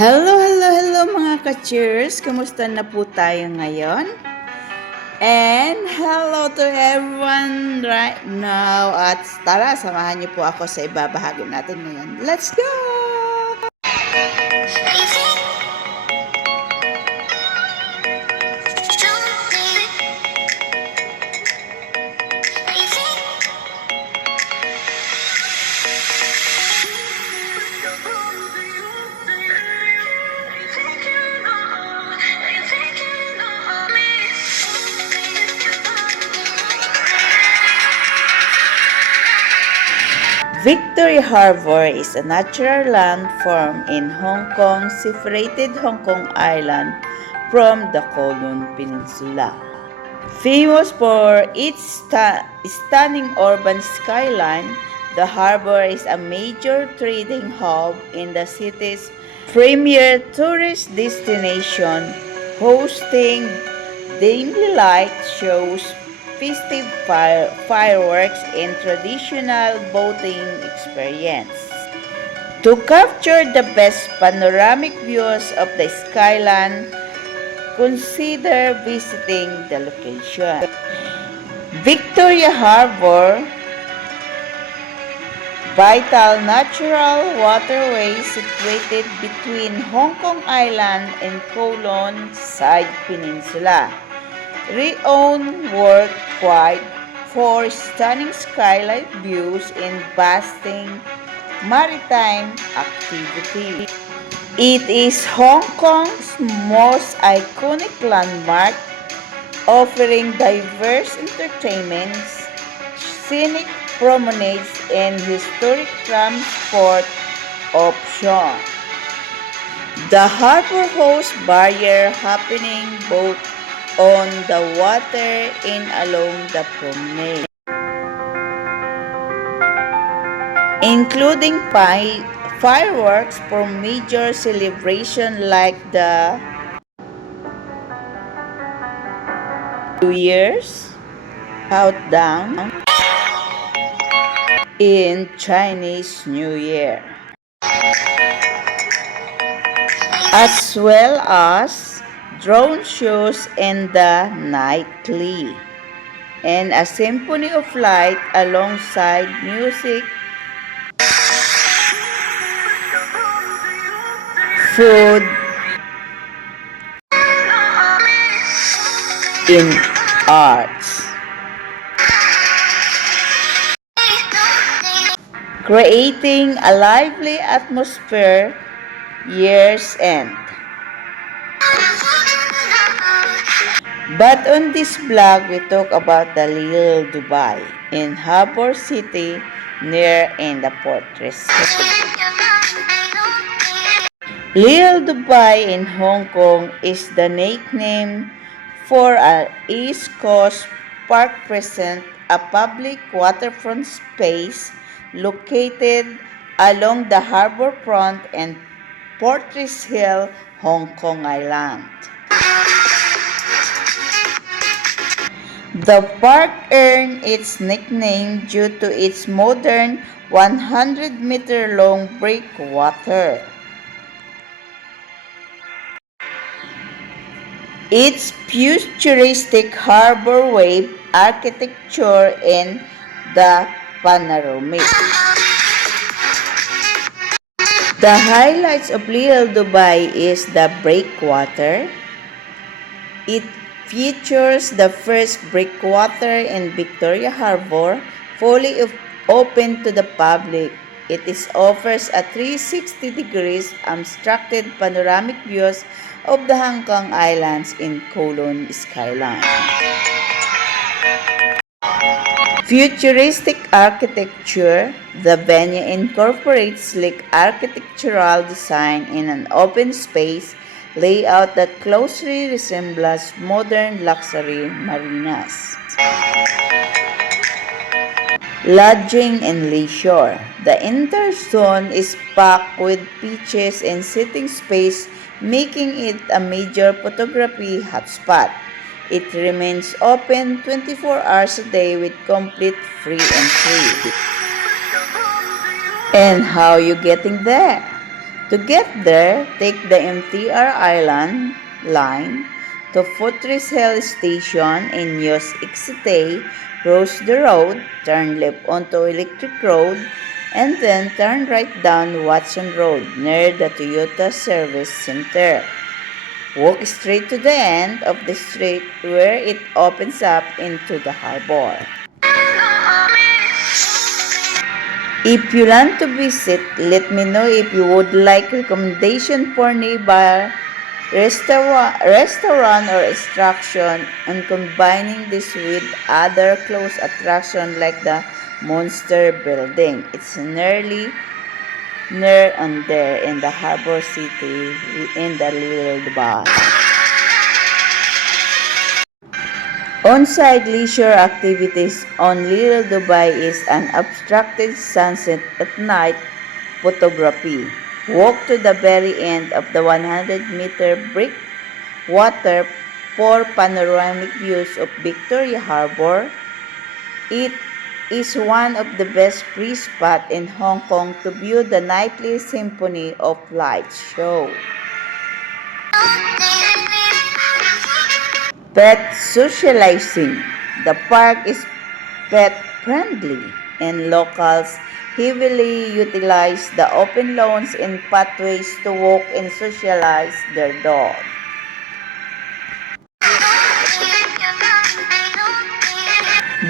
Hello mga ka-cheers! Kumusta na po tayo ngayon? And hello to everyone right now. At tara, samahan niyo po ako sa ibabahagi natin ngayon. Let's go! Victory Harbor is a natural landform in Hong Kong, separated Hong Kong Island from the Kowloon Peninsula. Famous for its stunning urban skyline, the harbor is a major trading hub in the city's premier tourist destination, hosting daily light shows, festive fireworks, and traditional boating experience. To capture the best panoramic views of the skyline, consider visiting the location. Victoria Harbor, vital natural waterway situated between Hong Kong Island and Kowloon Side Peninsula. Renowned worldwide for stunning skyline views and vast maritime activity. It is Hong Kong's most iconic landmark, offering diverse entertainments, scenic promenades, and historic transport options. The harbor hosts barrier happening both on the water and along the promenade, including fireworks for major celebration like the New Year's countdown in Chinese New Year, as well as drone shows and the nightly, and a symphony of light alongside music, food, in arts, creating a lively atmosphere year's end. But on this vlog, we talk about the Little Dubai in Harbour City near in the fortress. Little Dubai in Hong Kong is the nickname for an East Coast park present, a public waterfront space located along the harbour front and Fortress Hill, Hong Kong Island. The park earned its nickname due to its modern 100-meter-long breakwater. Its futuristic harbor wave architecture and the panoramic. The highlights of Little Dubai is the breakwater. It features the first breakwater in Victoria Harbor, fully open to the public. It offers a 360 degrees unobstructed panoramic views of the Hong Kong Islands in Kowloon skyline. Futuristic architecture. The venue incorporates sleek architectural design in an open space layout that closely resembles modern luxury marinas. Lodging and leisure. The entire zone is packed with beaches and sitting space, making it a major photography hotspot. It remains open 24 hours a day with complete free entry. And how you getting there? To get there, take the MTR Island line to Fortress Hill Station and use Exite, cross the road, turn left onto Electric Road, and then turn right down Watson Road near the Toyota Service Center. Walk straight to the end of the street where it opens up into the harbor. If you plan to visit, let me know if you would like recommendation for nearby restaurant or attraction, and combining this with other close attraction like the Monster Building. It's near and there in the harbor city in the Little Dubai. On-site leisure activities on Little Dubai is an obstructed sunset at night photography. Walk to the very end of the 100-meter breakwater for panoramic views of Victoria Harbor. It is one of the best free spots in Hong Kong to view the nightly Symphony of Light show. Pet socializing. The park is pet-friendly, and locals heavily utilize the open lawns and pathways to walk and socialize their dog.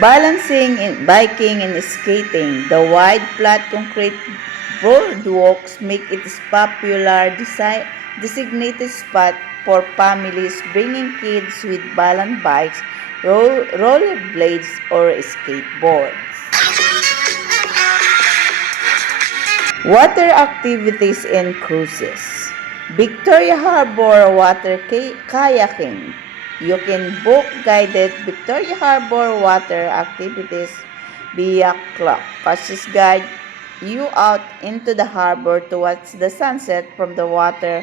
Balancing and biking and skating. The wide flat concrete boardwalks make it a popular designated spot for families bringing kids with balance bikes, rollerblades, or skateboards. Water activities and cruises. Victoria Harbor water kayaking. You can book guided Victoria Harbor water activities via clock. Coaches guide you out into the harbor to watch the sunset from the water,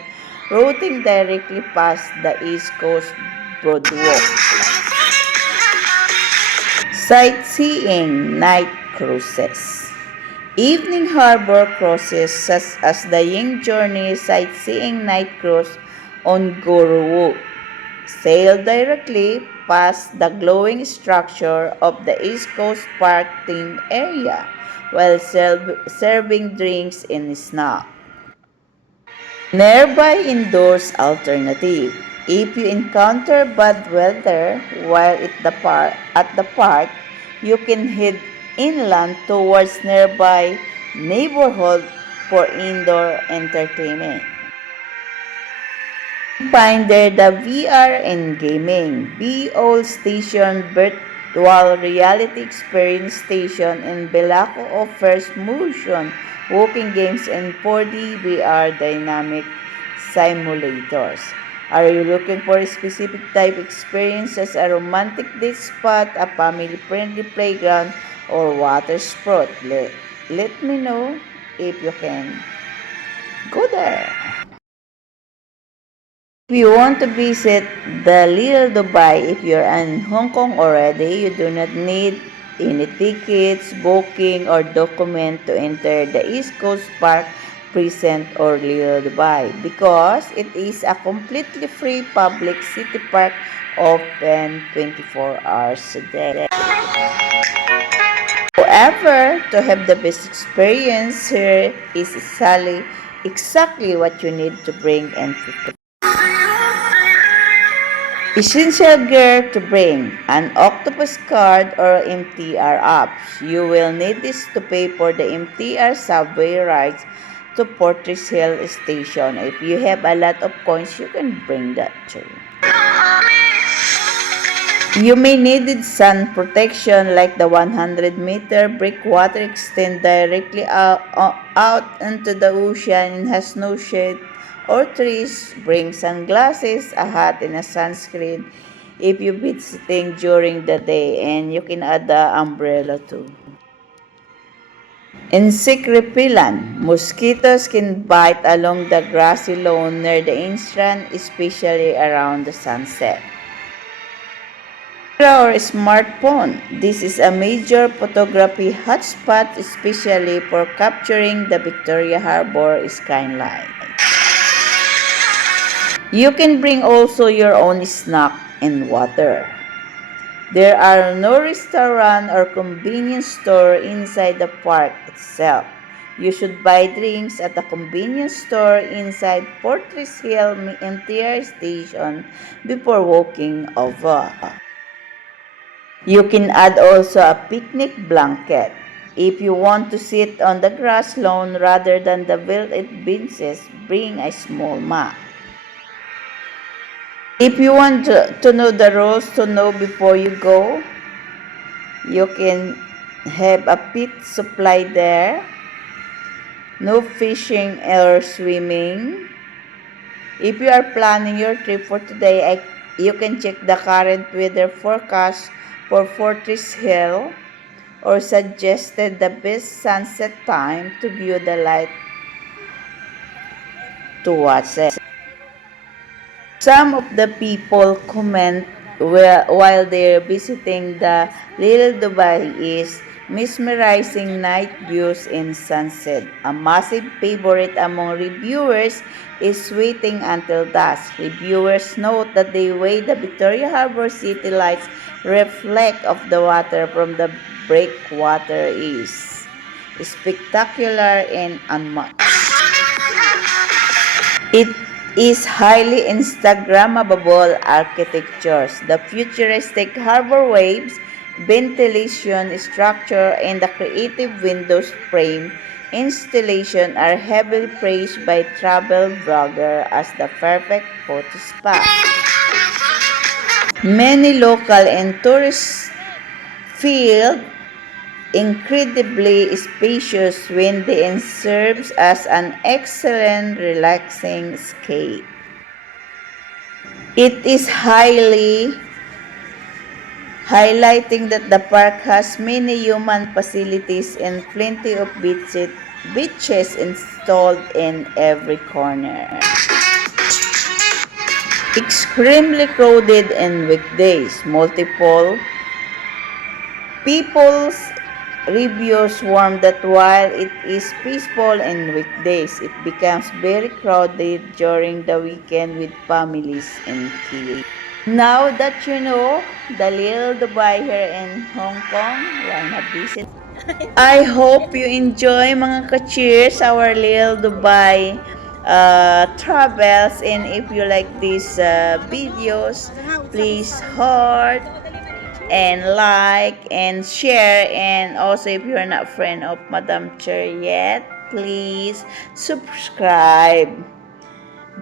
routing directly past the East Coast Boardwalk. Sightseeing night cruises. Evening harbor cruises such as the Ying Journey Sightseeing Night Cruise on Guru sail directly past the glowing structure of the East Coast Park theme area while serving drinks and snacks. Nearby indoors alternative. If you encounter bad weather while at the park, you can head inland towards nearby neighborhood for indoor entertainment. Find there the VR and gaming. All Station Virtual Reality Experience Station in Belaco offers motion walking games and 4D VR dynamic simulators. Are you looking for a specific type experience as a romantic date spot, a family-friendly playground, or water sport? Let me know if you can go there. If you want to visit the Little Dubai, if you're in Hong Kong already, you do not need any tickets, booking, or document to enter the East Coast Park Precinct or Little Dubai because it is a completely free public city park open 24 hours a day. However, to have the best experience here is exactly what you need to bring and to essential gear to bring: an Octopus card or MTR apps. You will need this to pay for the MTR subway rides to Fortress Hill Station. If you have a lot of coins, you can bring that too. You may need sun protection like the 100-meter breakwater extend directly out into the ocean and has no shade or trees. Bring sunglasses, a hat, and a sunscreen if you're visiting during the day, and you can add the umbrella too. Insect repellent. Mosquitoes can bite along the grassy lawn near the entrance, especially around the sunset. Our smartphone. This is a major photography hotspot, especially for capturing the Victoria Harbor skyline. You can bring also your own snack and water. There are no restaurant or convenience store inside the park itself. You should buy drinks at the convenience store inside Fortress Hill MTR station before walking over. You can add also a picnic blanket. If you want to sit on the grass lawn rather than the built-in benches, bring a small mat. If you want to know the rules to know before you go, you can have a pit supply there. No fishing or swimming. If you are planning your trip for today, you can check the current weather forecast for Fortress Hill or suggested the best sunset time to view the light to watch it. Some of the people comment while they're visiting the Little Dubai is mesmerizing night views and sunset. A massive favorite among reviewers is waiting until dusk. Reviewers note that the way the Victoria Harbor city lights reflect off the water from the breakwater is spectacular and unmatched. It is highly Instagrammable architectures. The futuristic harbor waves, ventilation structure, and the creative windows frame installation are heavily praised by travel bloggers as the perfect photo spot. Many local and tourists feel incredibly spacious windy and serves as an excellent relaxing escape. It is highlighting that the park has many human facilities and plenty of beaches installed in every corner. Extremely crowded in weekdays. Multiple people's reviews warn that while it is peaceful in weekdays, it becomes very crowded during the weekend with families and kids. Now that you know the Little Dubai here in Hong Kong, why not visit? I hope you enjoy mga ka-cheers our Little Dubai travels, and if you like these videos, please heart and like and share, and also if you're not friend of Madam Chair yet, please subscribe,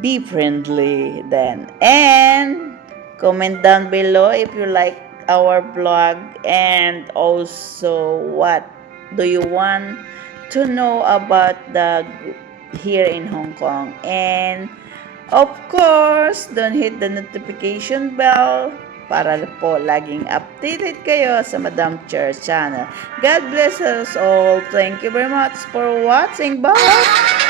be friendly then, and comment down below if you like our vlog, and also what do you want to know about the here in Hong Kong. And of course, don't hit the notification bell para po laging updated kayo sa Madam Chair channel. God bless us all. Thank you very much for watching. Bye!